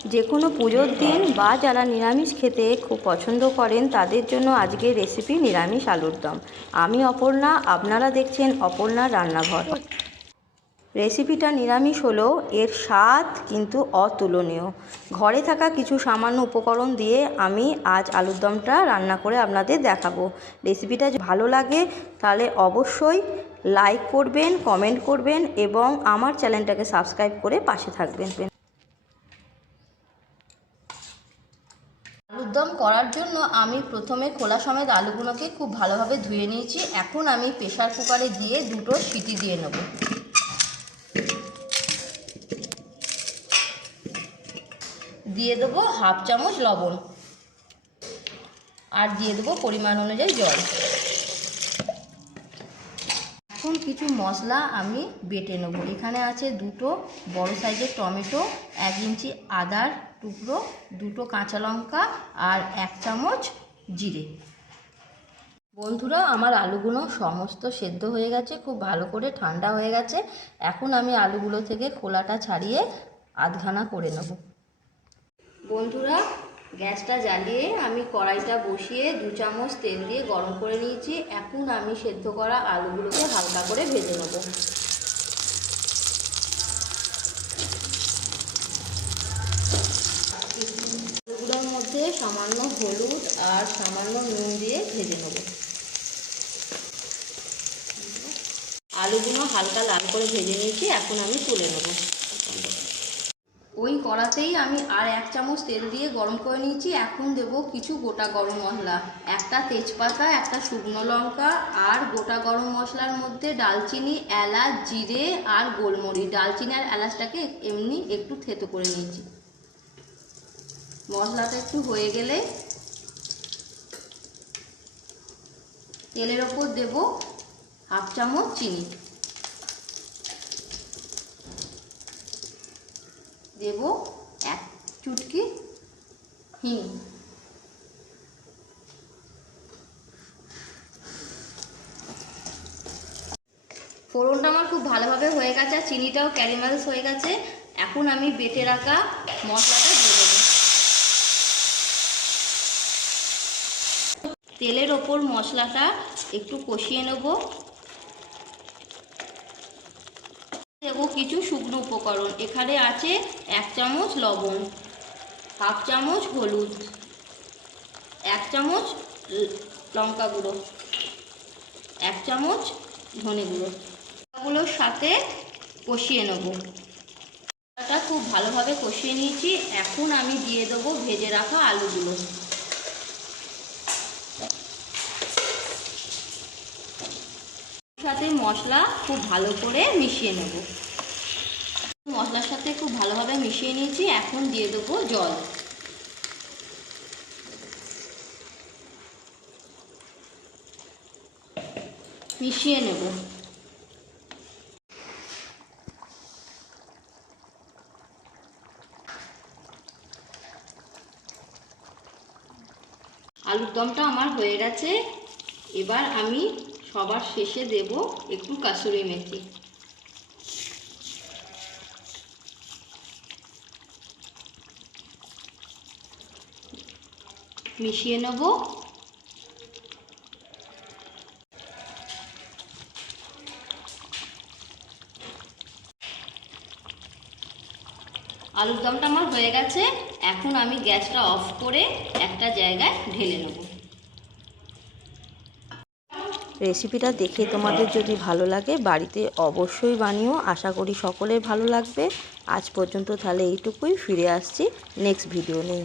যে কোনো পুজোর দিন বা যারা নিরামিষ খেতে খুব পছন্দ করেন তাদের জন্য আজকের রেসিপি নিরামিষ আলুর দম। আমি অপর্ণা, আপনারা দেখছেন অপর্ণার রান্নাঘর। রেসিপিটা নিরামিষ হলেও এর স্বাদ কিন্তু অতুলনীয়। ঘরে থাকা কিছু সামান্য উপকরণ দিয়ে আমি আজ আলুর দমটা রান্না করে আপনাদের দেখাবো। রেসিপিটা যদি ভালো লাগে তাহলে অবশ্যই লাইক করবেন, কমেন্ট করবেন এবং আমার চ্যানেলটাকে সাবস্ক্রাইব করে পাশে থাকবেন। আলুর দম করার জন্য আমি প্রথমে খোলা সমেত আলুগুলোকে খুব ভালোভাবে ধুয়ে নিয়েছি। এখন আমি প্রেসার কুকারে দিয়ে দুটো সিটি দিয়ে নেব। দিয়ে দেবো হাফ চামচ লবণ আর দিয়ে দেবো পরিমাণ অনুযায়ী জল। এখন কিছু মশলা আমি বেটে নেব। এখানে আছে দুটো বড় সাইজের টমেটো, 1 ইঞ্চি আদার টুকরো, দুটো কাঁচা লঙ্কা আর 1 চামচ জিরে। বন্ধুরা, আমার আলুগুলো সমস্ত সেদ্ধ হয়ে গেছে, খুব ভালো করে ঠান্ডা হয়ে গেছে। এখন আমি আলুগুলো থেকে খোলাটা ছাড়িয়ে আধখানা করে নেব। বন্ধুরা, গ্যাসটা জ্বালিয়ে আমি কড়াইটা বসিয়ে 2 চামচ তেল দিয়ে গরম করে নিয়েছি। এখন আমি সেদ্ধ করা আলুগুলোকে হালকা করে ভেজে নেব। আলুগুলোর মধ্যে সামান্য হলুদ আর সামান্য নুন দিয়ে ভেজে নেব। আলুগুলো হালকা লাল করে ভেজে নিয়েছি, এখন আমি তুলে নেব। ওই কড়াতেই আমি আর 1 চামচ তেল দিয়ে গরম করে নিয়েছি। এখন দেব কিছু গোটা গরম মশলা, একটা তেজপাতা, একটা শুকনো লঙ্কা আর গোটা গরম মশলার মধ্যে দারচিনি, এলাচ, জিরে আর গোলমরিচ। দারচিনি আর এলাচটাকে এমনি একটু থেতো করে নিয়েছি। মশলাটা একটু হয়ে গেলে তেলের ওপর দেব হাফ চামচ চিনি, দেব 1 চুটকি হিং, ফোড়নটা আমার খুব ভালোভাবে হয়ে গেছে আর চিনিটাও ক্যারামেলাইজ হয়ে গেছে। এখন আমি বেটে রাখা মশলাটা দিয়ে দেবো। তেলের ওপর মশলাটা একটু কষিয়ে নেব। দেবো কিছু শুকনো উপকরণ। এখানে আছে 1 চামচ লবণ, হাফ চামচ হলুদ, 1 চামচ লঙ্কা গুঁড়ো, 1 চামচ ধনে গুঁড়ো। এগুলোর সাথে কষিয়ে নেব। এটা খুব ভালোভাবে কষিয়ে নিয়েছি। এখন আমি দিয়ে দেবো ভেজে রাখা আলুগুলো। সাথে মশলা খুব ভালো করে মিশিয়ে নেব। মশলার সাথে খুব ভালোভাবে মিশিয়ে নিয়েছি। এখন দিয়ে দেবো জল। মিশিয়ে নেব। আলুর দমটা আমার হয়ে গেছে। এবার আমি সবার শেষে দেব একটু কাসুরি মেথি। মিশিয়ে নেব। আলুর দমটা আমার হয়ে গেছে। এখন আমি গ্যাসটা অফ করে একটা জায়গায় ঢেলে নেব। রেসিপিটা দেখে তোমাদের যদি ভালো লাগে বাড়িতে অবশ্যই বানিও। আশা করি সকলের ভালো লাগবে। আজ পর্যন্ত তাহলে এইটুকুই, ফিরে আসছি নেক্সট ভিডিও নিয়ে।